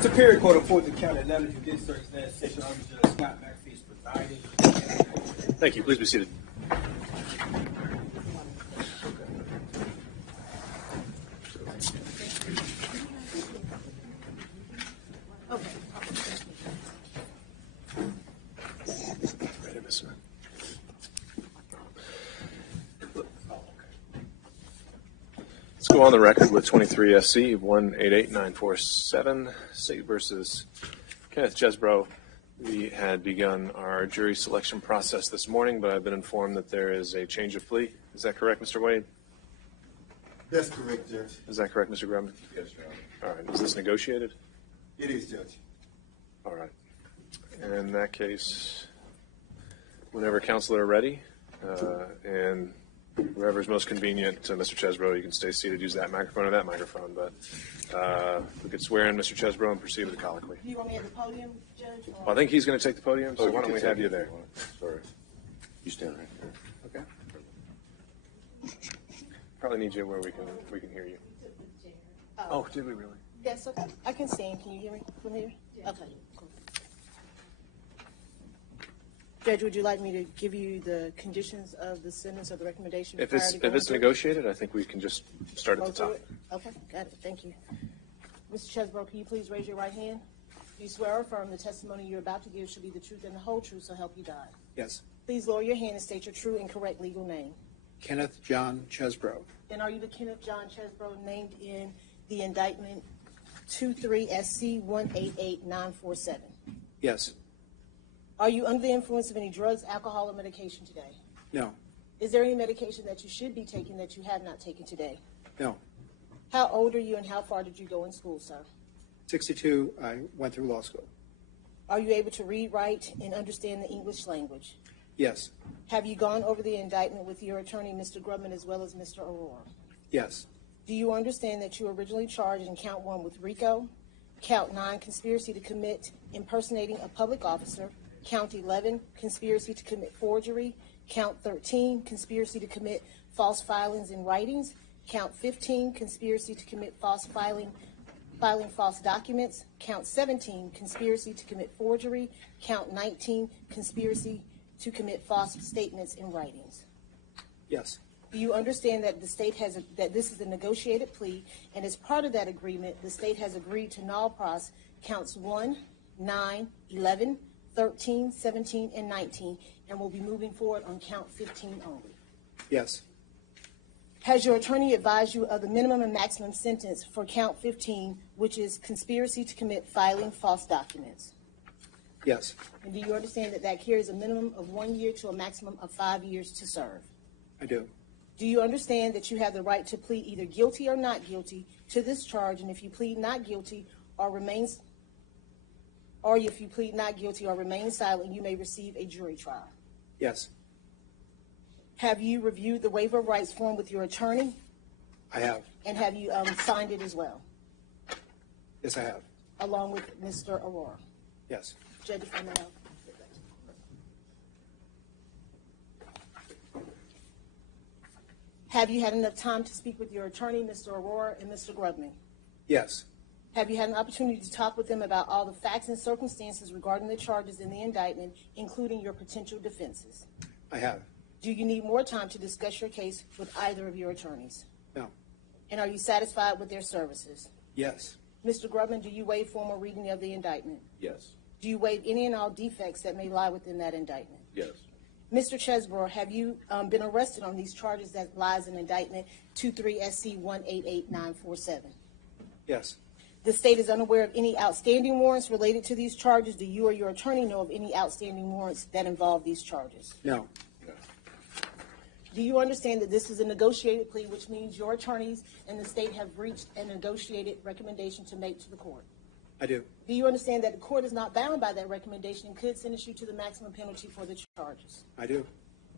Superior Court of Fulton County, 11th District, Session Officer Judge Scott McPhee presiding. Thank you. Please be seated. Let's go on the record with 23 SC 188947, State versus Kenneth Chesebro. We had begun our jury selection process this morning, but I've been informed that there is a change of plea. Is that correct, Mr. Wade? That's correct, Judge. Is that correct, Mr. Grumman? Yes, Your Honor. All right. Is this negotiated? It is, Judge. All right. And in that case, whenever counsel are ready, and whoever is most convenient to Mr. Chesebro, you can stay seated, use that microphone or that microphone. But we could swear in Mr. Chesebro and proceed with the colloquy. Do you want me at the podium, Judge? Well, I think he's going to take the podium, so why don't we have you there? Sorry. You stand right there. Okay. Probably need you where we can hear you. Oh, did we really? Yes, okay. I can stand. Can you hear me from here? Okay, cool. Judge, would you like me to give you the conditions of the sentence or the recommendation? If it's negotiated, I think we can just start at the top. Okay, got it. Thank you. Mr. Chesebro, can you please raise your right hand? Do you swear or affirm the testimony you're about to give shall be the truth and the whole truth, so help you God? Yes. Please lower your hand and state your true and correct legal name. Kenneth John Chesebro. And are you the Kenneth John Chesebro named in the indictment 23 SC 188947? Yes. Are you under the influence of any drugs, alcohol, or medication today? No. Is there any medication that you should be taking that you have not taken today? No. How old are you and how far did you go in school, sir? 62, I went through law school. Are you able to read, write, and understand the English language? Yes. Have you gone over the indictment with your attorney, Mr. Grumman, as well as Mr. Aurora? Yes. Do you understand that you were originally charged in count 1 with RICO, count 9, conspiracy to commit impersonating a public officer, count 11, conspiracy to commit forgery, count 13, conspiracy to commit false filings and writings, count 15, conspiracy to commit filing false documents, count 17, conspiracy to commit forgery, count 19, conspiracy to commit false statements and writings? Yes. Do you understand that the state that this is a negotiated plea, and as part of that agreement, the state has agreed to null pros counts 1, 9, 11, 13, 17, and 19, and will be moving forward on count 15 only? Yes. Has your attorney advised you of the minimum and maximum sentence for count 15, which is conspiracy to commit filing false documents? Yes. And do you understand that that carries a minimum of 1 year to a maximum of 5 years to serve? I do. Do you understand that you have the right to plead either guilty or not guilty to this charge, and if you plead not guilty or if you plead not guilty or remain silent, you may receive a jury trial? Yes. Have you reviewed the waiver of rights form with your attorney? I have. And have you signed it as well? Yes, I have. Along with Mr. Aurora? Yes. Judge, if I may have. Have you had enough time to speak with your attorney, Mr. Aurora, and Mr. Grubman? Yes. Have you had an opportunity to talk with them about all the facts and circumstances regarding the charges in the indictment, including your potential defenses? I have. Do you need more time to discuss your case with either of your attorneys? No. And are you satisfied with their services? Yes. Mr. Grubman, do you waive formal reading of the indictment? Yes. Do you waive any and all defects that may lie within that indictment? Yes. Mr. Chesebro, have you been arrested on these charges that lies in indictment 23 SC 188947? Yes. The state is unaware of any outstanding warrants related to these charges. Do you or your attorney know of any outstanding warrants that involve these charges? No. Do you understand that this is a negotiated plea, which means your attorneys and the state have reached a negotiated recommendation to make to the court? I do. Do you understand that the court is not bound by that recommendation and could sentence you to the maximum penalty for the charges? I do.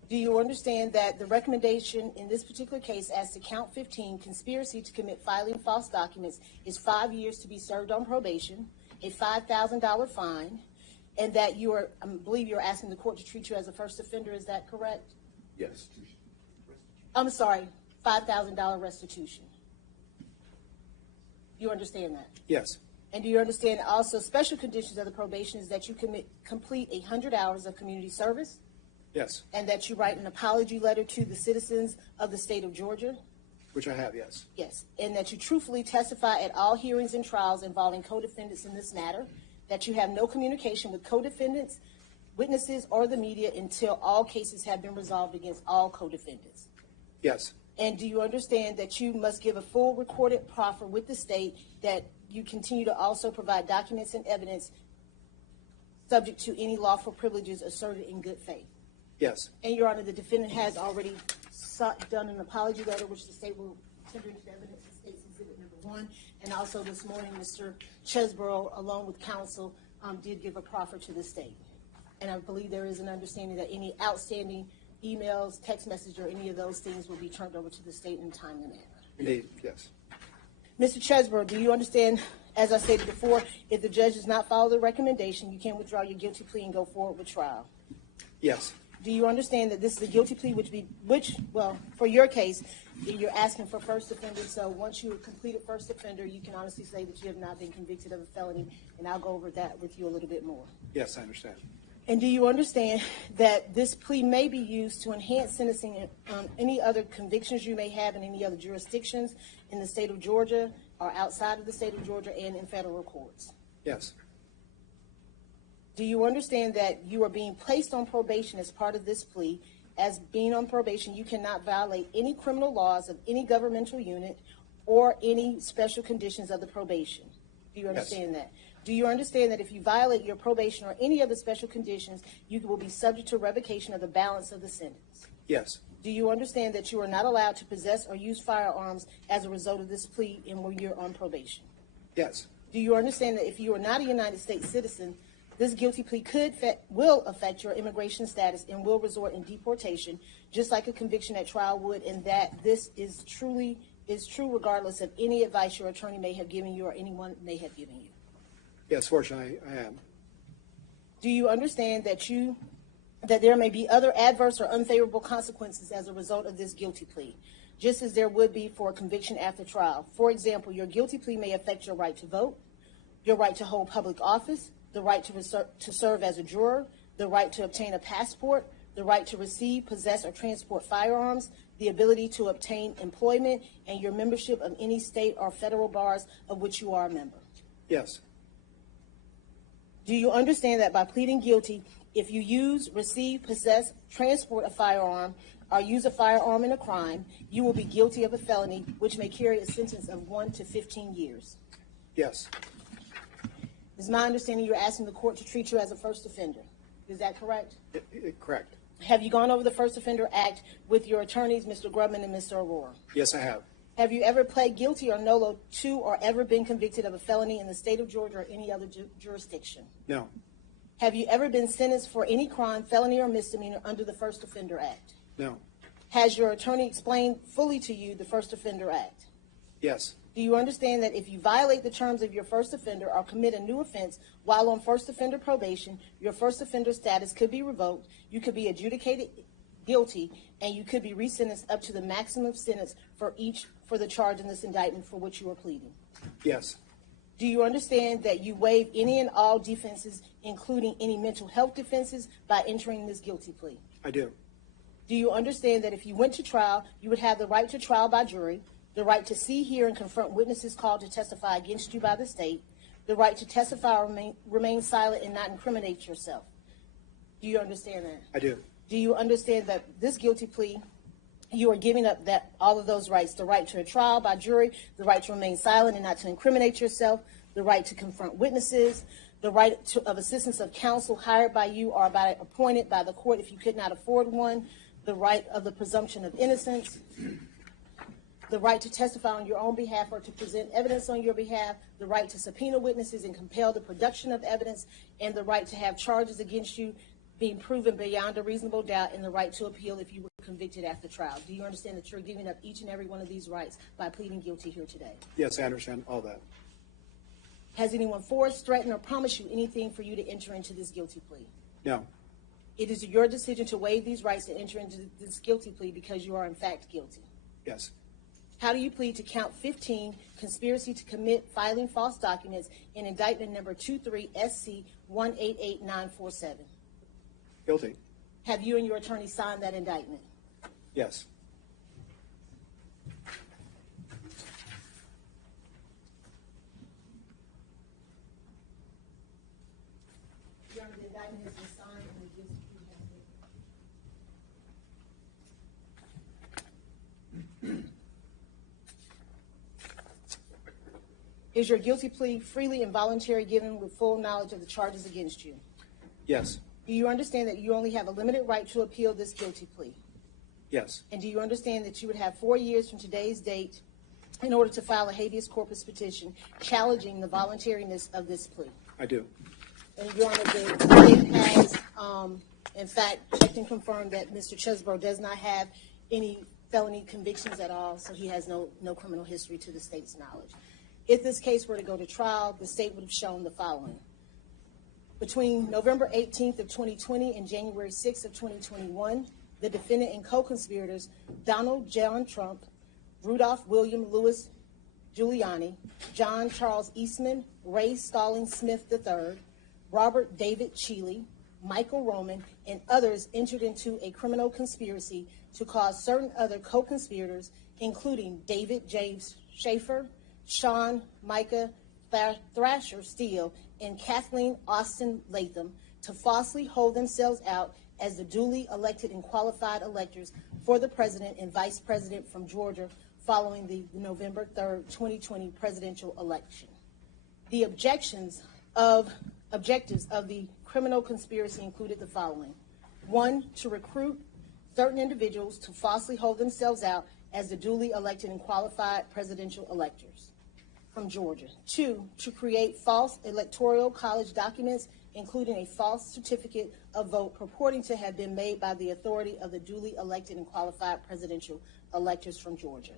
Do you understand that the recommendation in this particular case as to count 15, conspiracy to commit filing false documents, is 5 years to be served on probation, a $5,000 fine, and that I believe you're asking the court to treat you as a first offender, is that correct? Yes. I'm sorry, $5,000 restitution. You understand that? Yes. And do you understand also special conditions of the probation is that you complete 100 hours of community service, Yes. and that you write an apology letter to the citizens of the state of Georgia? Which I have, yes. Yes. And that you truthfully testify at all hearings and trials involving co-defendants in this matter, that you have no communication with co-defendants, witnesses, or the media until all cases have been resolved against all co-defendants. Yes. And do you understand that you must give a full recorded proffer with the state, that you continue to also provide documents and evidence subject to any lawful privileges asserted in good faith? Yes. And, Your Honor, the defendant has already done an apology letter, which the state will tender into evidence in State's Exhibit Number 1. And also this morning, Mr. Chesebro, along with counsel, did give a proffer to the state. And I believe there is an understanding that any outstanding emails, text message, or any of those things will be turned over to the state in a timely manner. Indeed, yes. Mr. Chesebro, do you understand, as I stated before, if the judge does not follow the recommendation, you can withdraw your guilty plea and go forward with trial? Yes. Do you understand that this is a guilty plea which, for your case, you're asking for first offender, so once you have completed first offender, you can honestly say that you have not been convicted of a felony, and I'll go over that with you a little bit more. Yes, I understand. And do you understand that this plea may be used to enhance sentencing on any other convictions you may have in any other jurisdictions in the state of Georgia or outside of the state of Georgia and in federal courts? Yes. Do you understand that you are being placed on probation as part of this plea? As being on probation, you cannot violate any criminal laws of any governmental unit or any special conditions of the probation. Do you understand that? Do you understand that if you violate your probation or any other special conditions, you will be subject to revocation of the balance of the sentence? Yes. Do you understand that you are not allowed to possess or use firearms as a result of this plea and when you're on probation? Yes. Do you understand that if you are not a United States citizen, this guilty plea will affect your immigration status and will result in deportation, just like a conviction at trial would, and that this is true regardless of any advice your attorney may have given you or anyone may have given you? Yes, fortunately, I am. Do you understand that there may be other adverse or unfavorable consequences as a result of this guilty plea, just as there would be for a conviction after trial? For example, your guilty plea may affect your right to vote, your right to hold public office, the right to serve as a juror, the right to obtain a passport, the right to receive, possess, or transport firearms, the ability to obtain employment, and your membership of any state or federal bars of which you are a member. Yes. Do you understand that by pleading guilty, if you use, receive, possess, transport a firearm, or use a firearm in a crime, you will be guilty of a felony, which may carry a sentence of 1 to 15 years? Yes. It's my understanding you're asking the court to treat you as a first offender. Is that correct? Correct. Have you gone over the First Offender Act with your attorneys, Mr. Grubman and Mr. Aurora? Yes, I have. Have you ever pled guilty or nolo to or ever been convicted of a felony in the state of Georgia or any other jurisdiction? No. Have you ever been sentenced for any crime, felony, or misdemeanor under the First Offender Act? No. Has your attorney explained fully to you the First Offender Act? Yes. Do you understand that if you violate the terms of your first offender or commit a new offense while on first offender probation, your first offender status could be revoked, you could be adjudicated guilty, and you could be resentenced up to the maximum sentence for the charge in this indictment for which you are pleading? Yes. Do you understand that you waive any and all defenses, including any mental health defenses, by entering this guilty plea? I do. Do you understand that if you went to trial, you would have the right to trial by jury, the right to see, hear, and confront witnesses called to testify against you by the state, the right to testify or remain silent and not incriminate yourself? Do you understand that? I do. Do you understand that this guilty plea, you are giving up all of those rights, the right to a trial by jury, the right to remain silent and not to incriminate yourself, the right to confront witnesses, the right of assistance of counsel hired by you or appointed by the court if you could not afford one, the right of the presumption of innocence, the right to testify on your own behalf or to present evidence on your behalf, the right to subpoena witnesses and compel the production of evidence, and the right to have charges against you being proven beyond a reasonable doubt, and the right to appeal if you were convicted after trial. Do you understand that you're giving up each and every one of these rights by pleading guilty here today? Yes, I understand all that. Has anyone forced, threatened, or promised you anything for you to enter into this guilty plea? No. It is your decision to waive these rights to enter into this guilty plea because you are in fact guilty. Yes. How do you plead to count 15, conspiracy to commit filing false documents in indictment number 23-SC-188947? Guilty. Have you and your attorney signed that indictment? Yes. Your Honor, the indictment has been signed and the guilty plea has been. Is your guilty plea freely and voluntary given with full knowledge of the charges against you? Yes. Do you understand that you only have a limited right to appeal this guilty plea? Yes. And do you understand that you would have 4 years from today's date in order to file a habeas corpus petition challenging the voluntariness of this plea? I do. And Your Honor, the state has, in fact, checked and confirmed that Mr. Chesebro does not have any felony convictions at all, so he has no criminal history to the state's knowledge. If this case were to go to trial, the state would have shown the following. Between November 18th of 2020 and January 6th of 2021, the defendant and co-conspirators, Donald John Trump, Rudolph William Lewis Giuliani, John Charles Eastman, Ray Stallings Smith III, Robert David Cheeley, Michael Roman, and others entered into a criminal conspiracy to cause certain other co-conspirators, including David James Schaefer, Sean Micah Thrasher Steele, and Kathleen Austin Latham, to falsely hold themselves out as the duly elected and qualified electors for the president and vice president from Georgia following the November 3rd, 2020 presidential election. The objectives of the criminal conspiracy included the following. 1, to recruit certain individuals to falsely hold themselves out as the duly elected and qualified presidential electors from Georgia. 2, to create false electoral college documents, including a false certificate of vote purporting to have been made by the authority of the duly elected and qualified presidential electors from Georgia.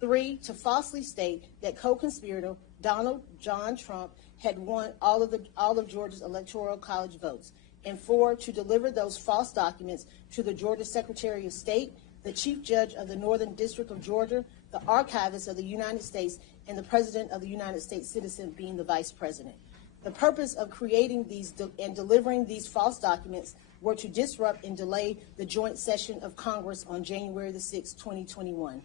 3, to falsely state that co-conspirator Donald John Trump had won all of Georgia's electoral college votes. And 4, to deliver those false documents to the Georgia Secretary of State, the Chief Judge of the Northern District of Georgia, the Archivist of the United States, and the President of the United States citizen being the Vice President. The purpose of creating these and delivering these false documents were to disrupt and delay the joint session of Congress on January the 6th, 2021.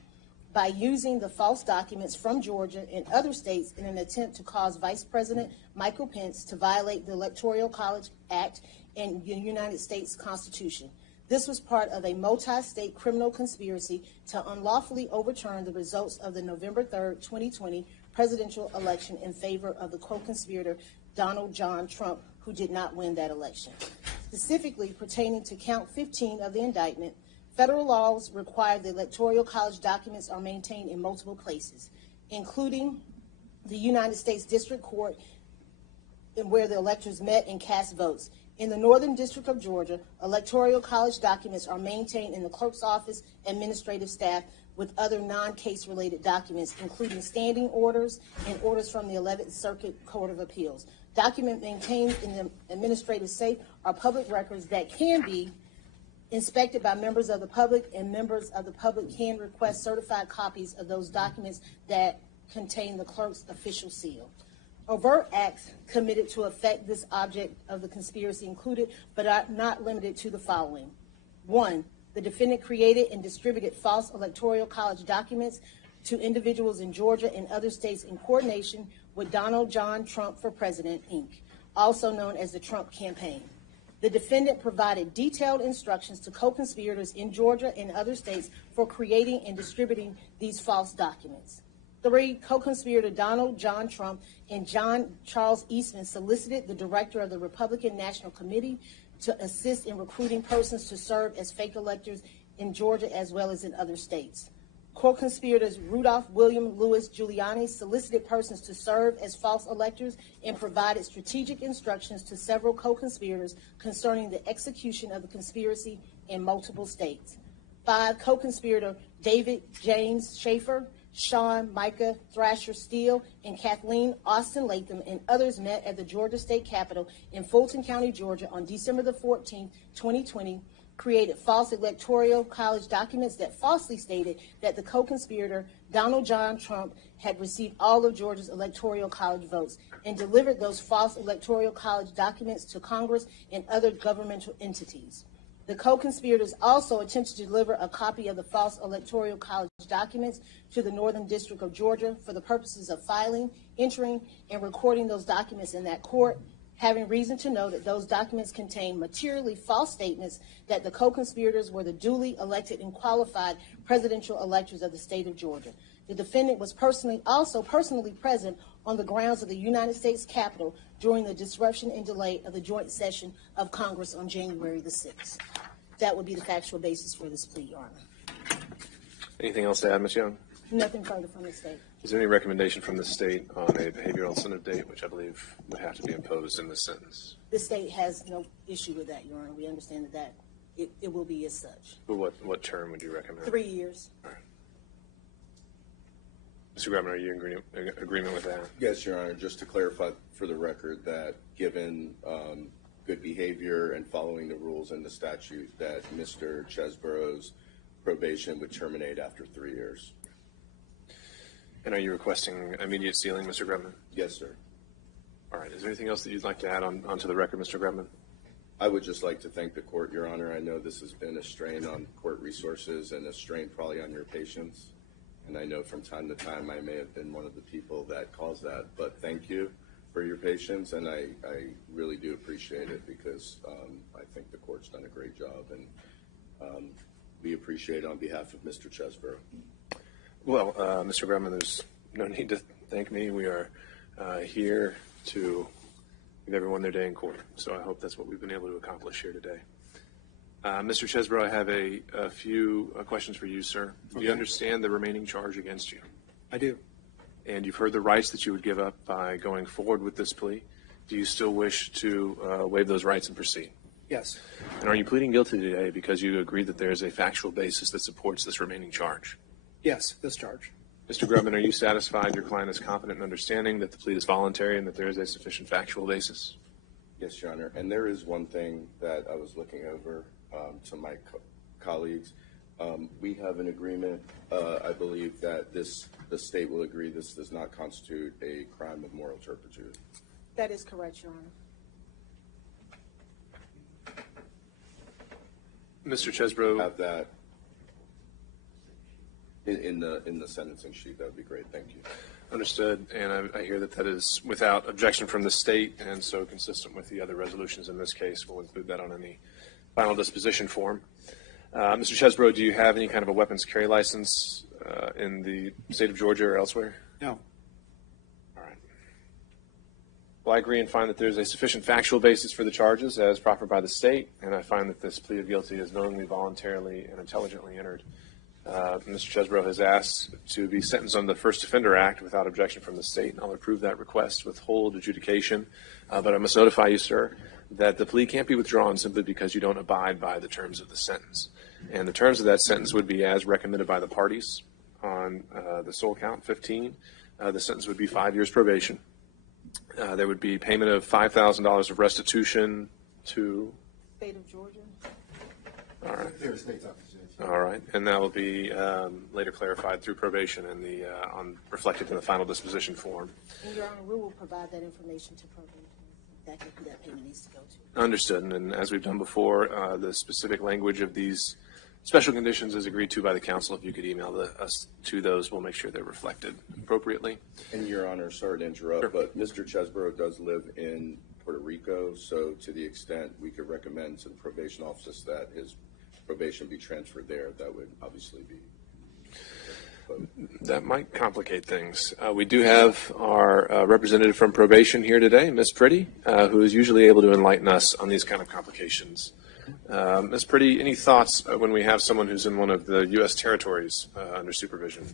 By using the false documents from Georgia and other states in an attempt to cause Vice President Michael Pence to violate the Electoral College Act and the United States Constitution. This was part of a multi-state criminal conspiracy to unlawfully overturn the results of the November 3rd, 2020 presidential election in favor of the co-conspirator Donald John Trump, who did not win that election. Specifically pertaining to count 15 of the indictment, federal laws require the Electoral College documents are maintained in multiple places, including the United States District Court, where the electors met and cast votes. In the Northern District of Georgia, Electoral College documents are maintained in the clerk's office, administrative staff, with other non-case related documents, including standing orders and orders from the 11th Circuit Court of Appeals. Documents maintained in the administrative safe are public records that can be inspected by members of the public, and members of the public can request certified copies of those documents that contain the clerk's official seal. Overt acts committed to effect this object of the conspiracy included, but are not limited to, the following. 1, the defendant created and distributed false Electoral College documents to individuals in Georgia and other states in coordination with Donald John Trump for President, Inc., also known as the Trump Campaign. The defendant provided detailed instructions to co-conspirators in Georgia and other states for creating and distributing these false documents. 3, co-conspirator Donald John Trump and John Charles Eastman solicited the director of the Republican National Committee to assist in recruiting persons to serve as fake electors in Georgia as well as in other states. Co-conspirators Rudolph William Lewis Giuliani solicited persons to serve as false electors and provided strategic instructions to several co-conspirators concerning the execution of the conspiracy in multiple states. 5, co-conspirator David James Schaefer, Sean Micah Thrasher Steele, and Kathleen Austin Latham and others met at the Georgia State Capitol in Fulton County, Georgia on December the 14th, 2020, created false Electoral College documents that falsely stated that the co-conspirator Donald John Trump had received all of Georgia's electoral college votes and delivered those false electoral college documents to Congress and other governmental entities. The co-conspirators also attempted to deliver a copy of the false electoral college documents to the Northern District of Georgia for the purposes of filing, entering, and recording those documents in that court, having reason to know that those documents contain materially false statements that the co-conspirators were the duly elected and qualified presidential electors of the state of Georgia. The defendant was personally present on the grounds of the United States Capitol during the disruption and delay of the joint session of Congress on January the 6th. That would be the factual basis for this plea, Your Honor. Anything else to add, Ms. Young? Nothing further from the state. Is there any recommendation from the state on a behavioral incentive date, which I believe would have to be imposed in this sentence? The state has no issue with that, Your Honor. We understand that it will be as such. What term would you recommend? 3 years. All right. Mr. Grubman, are you in agreement with that? Yes, Your Honor. Just to clarify for the record that given good behavior and following the rules and the statute, that Mr. Chesebro's probation would terminate after 3 years. And are you requesting immediate sealing, Mr. Grubman? Yes, sir. All right. Is there anything else that you'd like to add onto the record, Mr. Grubman? I would just like to thank the court, Your Honor. I know this has been a strain on court resources and a strain probably on your patience. And I know from time to time I may have been one of the people that caused that. But thank you for your patience, and I really do appreciate it because I think the court's done a great job, and we appreciate it on behalf of Mr. Chesebro. Well, Mr. Grubman, there's no need to thank me. We are here to give everyone their day in court. So I hope that's what we've been able to accomplish here today. Mr. Chesebro, I have a few questions for you, sir. Do you understand the remaining charge against you? I do. And you've heard the rights that you would give up by going forward with this plea. Do you still wish to waive those rights and proceed? Yes. And are you pleading guilty today because you agree that there is a factual basis that supports this remaining charge? Yes, this charge. Mr. Grubman, are you satisfied your client is competent in understanding that the plea is voluntary and that there is a sufficient factual basis? Yes, Your Honor. And there is one thing that I was looking over to my colleagues. We have an agreement. I believe that the state will agree this does not constitute a crime of moral turpitude. That is correct, Your Honor. Mr. Chesebro, Have that in the sentencing sheet. That would be great. Thank you. understood, and I hear that that is without objection from the state, and so consistent with the other resolutions in this case. We'll include that on any final disposition form. Mr. Chesebro, do you have any kind of a weapons carry license in the state of Georgia or elsewhere? No. All right. Well, I agree and find that there's a sufficient factual basis for the charges as proffered by the state, and I find that this plea of guilty is knowingly, voluntarily, and intelligently entered. Mr. Chesebro has asked to be sentenced on the First Offender Act without objection from the state, and I'll approve that request with hold adjudication. But I must notify you, sir, that the plea can't be withdrawn simply because you don't abide by the terms of the sentence. And the terms of that sentence would be as recommended by the parties on the sole count 15. The sentence would be 5 years probation. There would be payment of $5,000 of restitution to State of Georgia. all right. Here, state's office, Judge. All right, and that will be later clarified through probation and the reflected in the final disposition form. And Your Honor, we will provide that information to probation. Exactly who that payment needs to go to. Understood, and as we've done before, the specific language of these special conditions is agreed to by the council. If you could email us to those, we'll make sure they're reflected appropriately. And Your Honor, sorry to interrupt, Sure. but Mr. Chesebro does live in Puerto Rico, so to the extent we could recommend to the probation office that his probation be transferred there, that would obviously be. That might complicate things. We do have our representative from probation here today, Ms. Pretty, who is usually able to enlighten us on these kind of complications. Ms. Pretty, any thoughts when we have someone who's in one of the U.S. territories under supervision?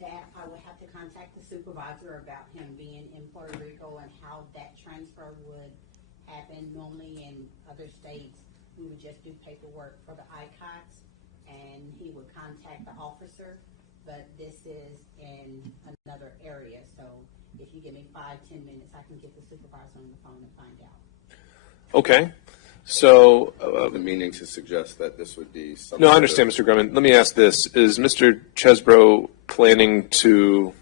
That I would have to contact the supervisor about him being in Puerto Rico and how that transfer would happen. Normally in other states, we would just do paperwork for the ICOTS and he would contact the officer, but this is in another area. So if you give me 5-10 minutes, I can get the supervisor on the phone and find out. Okay. So, The meaning to suggest that this would be some no, I sort understand, of- Mr. Grumman. Let me ask this. Is Mr. Chesebro planning to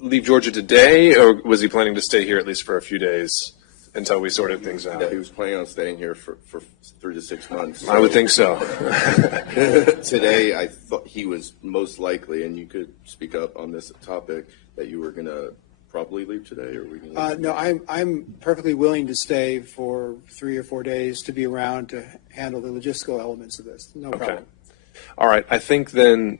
leave Georgia today, or was he planning to stay here at least for a few days until we sorted things out? Yeah, he was planning on staying here for 3 to 6 months. I would think so. Today, I thought he was most likely, and you could speak up on this topic, that you were going to probably leave today, or we can leave No, I'm perfectly willing to stay for 3 or 4 days to be around to handle the logistical elements of this. No Okay. problem. All right. I think then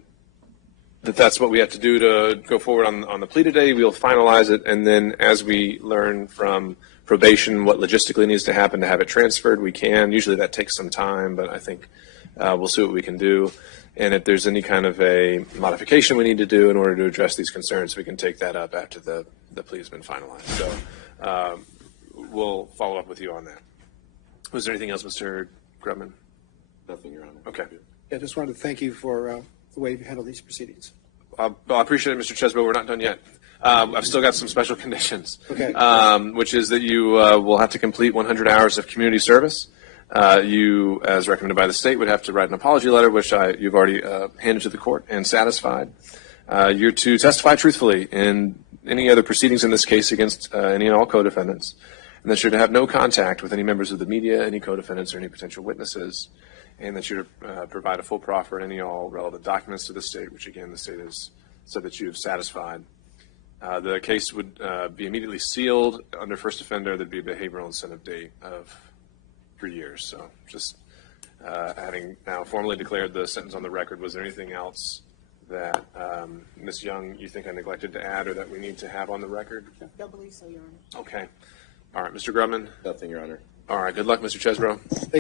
that's what we have to do to go forward on the plea today. We'll finalize it, and then as we learn from probation what logistically needs to happen to have it transferred, we can. Usually that takes some time, but I think we'll see what we can do. And if there's any kind of a modification we need to do in order to address these concerns, we can take that up after the plea has been finalized. So we'll follow up with you on that. Was there anything else, Mr. Grumman? Nothing, Your Honor. Okay. I just wanted to thank you for the way you handled these proceedings. Well, I appreciate it, Mr. Chesebro. We're not done yet. I've still got some special conditions, Okay. Which is that you will have to complete 100 hours of community service. You, as recommended by the state, would have to write an apology letter, which you've already handed to the court and satisfied. You're to testify truthfully in any other proceedings in this case against any and all co-defendants, and that you're to have no contact with any members of the media, any co-defendants, or any potential witnesses, and that you're to provide a full proffer and any all relevant documents to the state, which again the state has said that you have satisfied. The case would be immediately sealed under first offender. There'd be a behavioral incentive date of 3 years. So just having now formally declared the sentence on the record, was there anything else that Ms. Young you think I neglected to add or that we need to have on the record? Don't believe so, Your Honor. Okay. All right, Mr. Grumman. Nothing, Your Honor. All right, good luck, Mr. Chesebro.